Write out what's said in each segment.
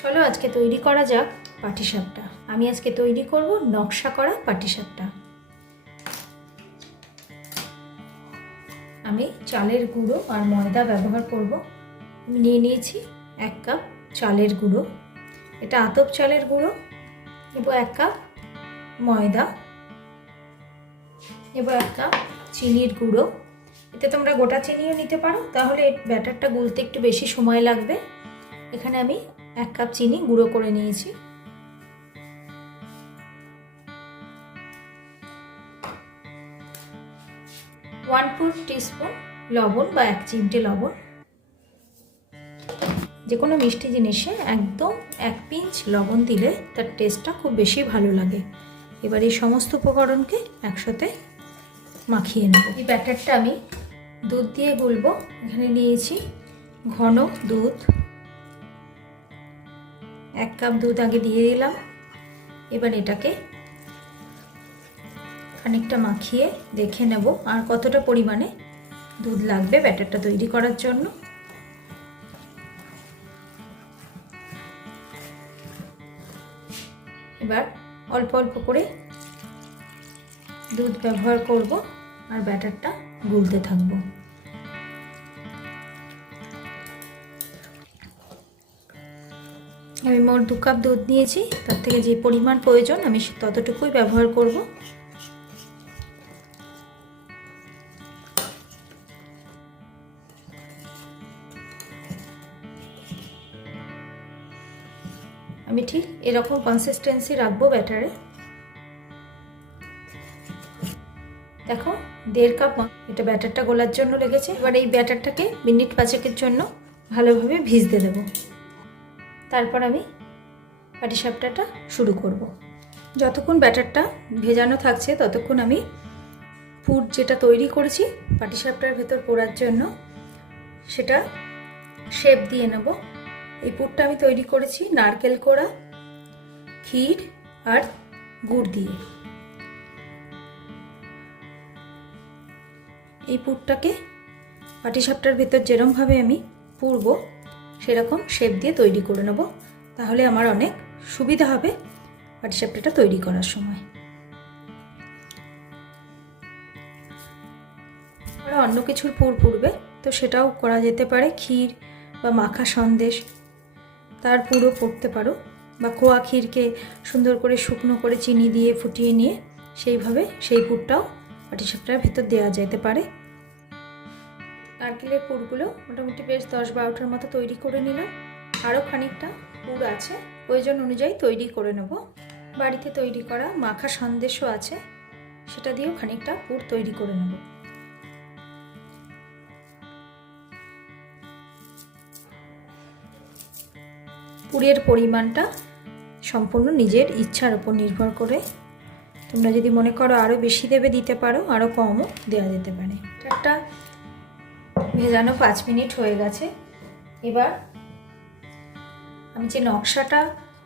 চলো আজকে তৈরি করা যাক পাটিসাপটা। আমি আজকে তৈরি করব নকশা করা পাটিসাপটা। আমি চালের গুঁড়ো আর ময়দা ব্যবহার করব। আমি নিয়ে নিয়েছি 1 কাপ চালের গুঁড়ো, এটা আতপ চালের গুঁড়ো। নেব 1 কাপ ময়দা, নেব 1 কাপ চিনির গুঁড়ো। এতে তোমরা গোটা চিনিও নিতে পারো, তাহলে ব্যাটারটা গুলতে একটু বেশি সময় লাগবে। এখানে আমি 1 কাপ চিনি গুঁড়ো করে নিয়েছি। ওয়ান টিস্পুন লবণ বা 1 চিমটে লবণ। যে কোনো মিষ্টি জিনিসে একদম 1 পিঞ্চ লবণ দিলে তার টেস্টটা খুব বেশি ভালো লাগে। এবার এই সমস্ত উপকরণকে একসাথে মাখিয়ে নেব। এই ব্যাটারটা আমি দুধ দিয়ে গুলবো। এখানে নিয়েছি ঘন দুধ, 1 কাপ দুধ আগে দিয়ে দিলাম। এবার এটাকে খানিকটা মাখিয়ে দেখে নেব আর কতটা পরিমাণে দুধ লাগবে ব্যাটারটা তৈরি করার জন্য। এবার অল্প অল্প করে দুধ ব্যবহার করব আর ব্যাটারটা গুলতে থাকব। আমি মোট 2 কাপ দুধ নিয়েছি, তার থেকে যে পরিমাণ প্রয়োজন আমি ততটুকুই ব্যবহার করব। আমি ঠিক এরকম কনসিস্টেন্সি রাখবো ব্যাটারে। দেখো 1.5 কাপ এটা ব্যাটারটা গোলার জন্য লেগেছে। এবার এই ব্যাটারটাকে মিনিট 5 জন্য ভালোভাবে ভিজতে দেব। তারপর আমি পাটিসাপটাটা শুরু করব। যতক্ষণ ব্যাটারটা ভেজানো থাকছে ততক্ষণ আমি পুর যেটা তৈরি করেছি পাটিসাপটার ভেতর পোড়ার জন্য সেটা শেপ দিয়ে নেব। এই পুরটা আমি তৈরি করেছি নারকেল কোড়া, ক্ষীর আর গুড় দিয়ে। এই পুরটাকে পাটিসাপটার ভেতর যেরকমভাবে আমি পুরবো সেরকম শেপ দিয়ে তৈরি করে নেব, তাহলে আমার অনেক সুবিধা হবে পাটিসাপটাটা তৈরি করার সময়। আর অন্য কিছুর পুর পুরবে তো সেটাও করা যেতে পারে, ক্ষীর বা মাখা সন্দেশ তার পুরো পড়তে পারো, বা খোয়া ক্ষীরকে সুন্দর করে শুকনো করে চিনি দিয়ে ফুটিয়ে নিয়ে সেইভাবে সেই পুরটাও পাটিসাপটার ভেতর দেওয়া যেতে পারে। নারকেলের পুরগুলো মোটামুটি বেশ 10-12টার মতো তৈরি করে নিলাম। আরও খানিকটা পুর আছে, প্রয়োজন অনুযায়ী তৈরি করে নেব। বাড়িতে তৈরি করা মাখা সন্দেশও আছে, সেটা দিয়েও খানিকটা পুর তৈরি করে নেব। পুরের পরিমাণটা সম্পূর্ণ নিজের ইচ্ছার উপর নির্ভর করে। তোমরা যদি মনে করো আরও বেশি দেবে দিতে পারো, আরও কমও দেওয়া যেতে পারে। একটা ভেজানো 5 মিনিট হয়ে গেছে। এবার আমি যে নকশাটা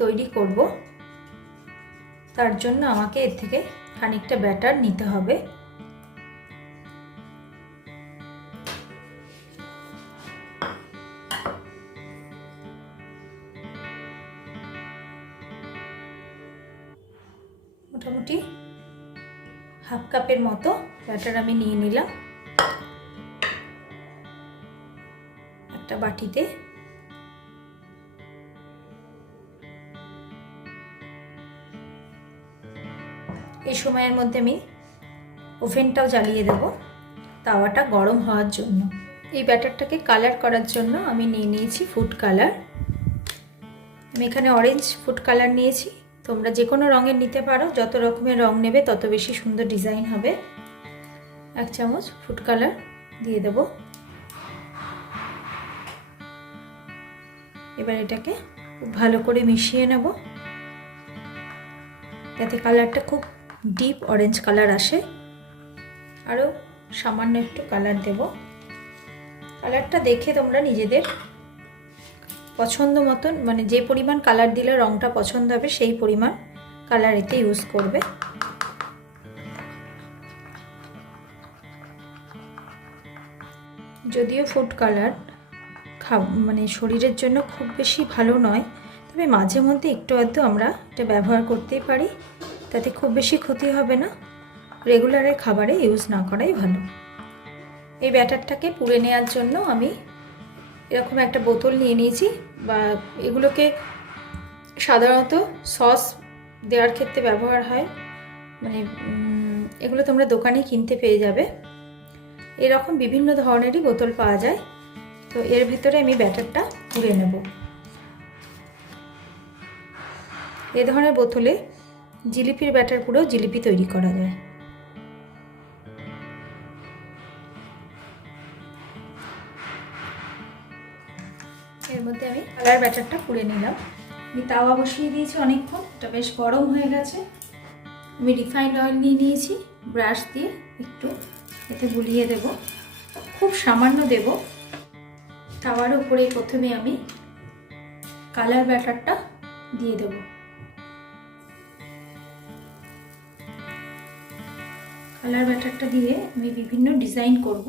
তৈরি করব তার জন্য আমাকে এর থেকে খানিকটা ব্যাটার নিতে হবে। মোটামুটি 1/2 কাপের মতো ব্যাটার আমি নিয়ে নিলাম একটা বাটিতে। এই সময়ের মধ্যে আমি ওভেনটাও জ্বালিয়ে দেব, তাওয়াটা গরম হওয়ার জন্য। এই ব্যাটারটাকে কালার করার জন্য আমি নিয়ে নিয়েছি ফুড কালার। আমি এখানে অরেঞ্জ ফুড কালার নিয়েছি, তোমরা যে কোনো রঙের নিতে পারো, যত রকমের রং নেবে তত বেশি সুন্দর ডিজাইন হবে। 1 চামচ ফুড কালার দিয়ে দেব। এবার এটাকে খুব ভালো করে মিশিয়ে নেব যাতে কালারটা খুব ডিপ অরেঞ্জ কালার আসে। আরও সামান্য একটু কালার দেব। কালারটা দেখে তোমরা নিজেদের পছন্দ মতন, মানে যে পরিমাণ কালার দিলে রঙটা পছন্দ হবে সেই পরিমাণ কালার এতে ইউজ করবে। যদিও ফুড কালার মানে শরীরের জন্য খুব বেশি ভালো নয়, তবে মাঝে মধ্যে একটু আধটু আমরা এটা ব্যবহার করতেই পারি, তাতে খুব বেশি ক্ষতি হবে না। রেগুলারের খাবারে ইউজ না করাই ভালো। এই ব্যাটারটাকে পুড়ে নেওয়ার জন্য আমি এরকম একটা বোতল নিয়ে নিয়েছি, বা এগুলোকে সাধারণত সস দেওয়ার ক্ষেত্রে ব্যবহার হয়, মানে এগুলো তোমরা দোকানে কিনতে পেয়ে যাবে। এরকম বিভিন্ন ধরনেরই বোতল পাওয়া যায়। তো এর ভেতরে আমি ব্যাটারটা পুড়ে নেব। এ ধরনের বোতলে জিলিপির ব্যাটার পুরেও জিলিপি তৈরি করা যায়। এর মধ্যে আমি কালার ব্যাটারটা পুড়ে নিলাম। আমি তাওয়া বসিয়ে দিয়েছি অনেকক্ষণ, এটা বেশ গরম হয়ে গেছে। আমি রিফাইন্ড অয়েল নিয়ে নিয়েছি, ব্রাশ দিয়ে একটু এতে বুলিয়ে দেব, খুব সামান্য দেব। তাওয়ার উপরে প্রথমে আমি কালার ব্যাটারটা দিয়ে দেব। কালার ব্যাটারটা দিয়ে আমি বিভিন্ন ডিজাইন করব।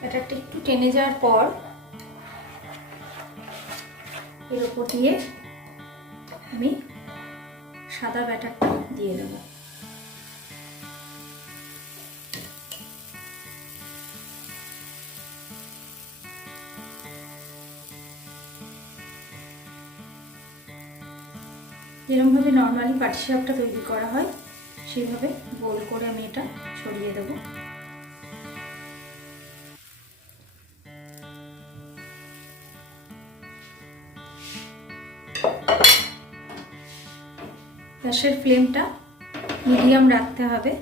ব্যাটারটা একটু টেনে যাওয়ার পর এর উপর দিয়ে আমি সাদা ব্যাটারটা দিয়ে দেব। যেরকমভাবে নর্মালি পাটিসাপটা তৈরি করা হয় সেইভাবে গোল করে আমি এটা ছড়িয়ে দেব। গ্যাসের ফ্লেমটা মিডিয়াম রাখতে হবে।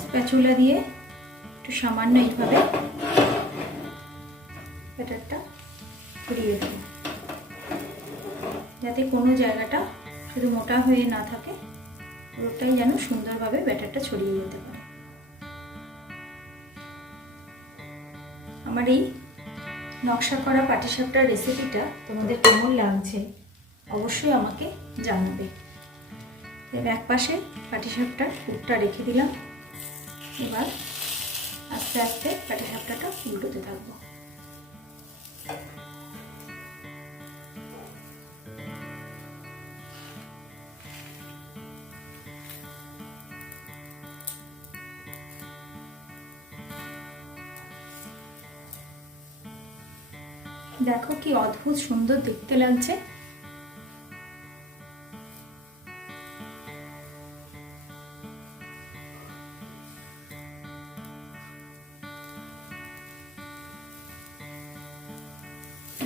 স্প্যাচুলা দিয়ে একটু সামান্য এইভাবে ব্যাটারটা ছড়িয়ে দেব, যাতে কোনো জায়গাটা শুধু মোটা হয়ে না থাকে, পুরোটাই যেন সুন্দরভাবে ব্যাটারটা ছড়িয়ে যেতে পারে। আমার এই নকশা করা পাটিসাপটার রেসিপিটা তোমাদের কেমন লাগছে অবশ্যই আমাকে জানাবে। এবার এক পাশে পাটিসাপটার পুরটা রেখে দিলাম। এবার আস্তে আস্তে পাটিসাপটাটা উল্টোতে থাকবো। দেখো কি অদ্ভুত সুন্দর দেখতে লাগছে।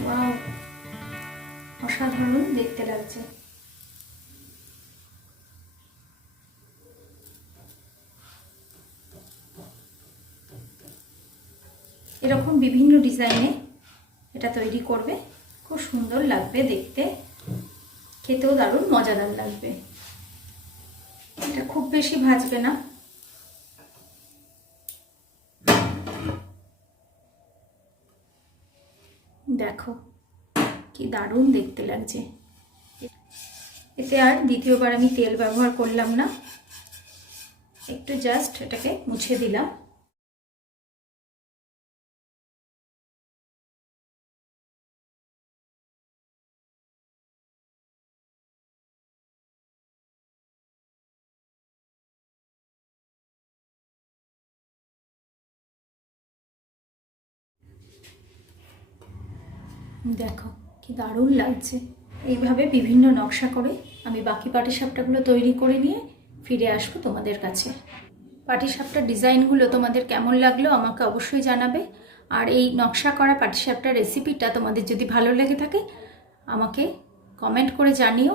ওয়াও, অসাধারণ দেখতে লাগছে। এরকম বিভিন্ন ডিজাইনে এটা তৈরি করবে, খুব সুন্দর লাগবে দেখতে, খেতেও দারুণ মজাদার লাগবে। এটা খুব বেশি ভাজবে না। দেখো কি দারুণ দেখতে লাগছে। এতে আর দ্বিতীয়বার আমি তেল ব্যবহার করলাম না, একটু জাস্ট এটাকে মুছে দিলাম। দেখো কি দারুণ লাগছে। এইভাবে বিভিন্ন নকশা করে আমি বাকি পাটিসাপটাগুলো তৈরি করে নিয়ে ফিরে আসবো তোমাদের কাছে। পাটিসাপটার ডিজাইনগুলো তোমাদের কেমন লাগলো আমাকে অবশ্যই জানাবে। আর এই নকশা করা পাটিসাপটার রেসিপিটা তোমাদের যদি ভালো লেগে থাকে আমাকে কমেন্ট করে জানিও।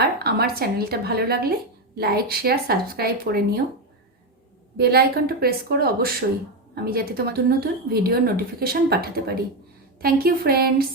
আর আমার চ্যানেলটা ভালো লাগলে লাইক, শেয়ার, সাবস্ক্রাইব করে নিও। বেল আইকনটা প্রেস করো অবশ্যই, আমি যাতে তোমার নতুন ভিডিও নোটিফিকেশন পাঠাতে পারি। Thank you friends.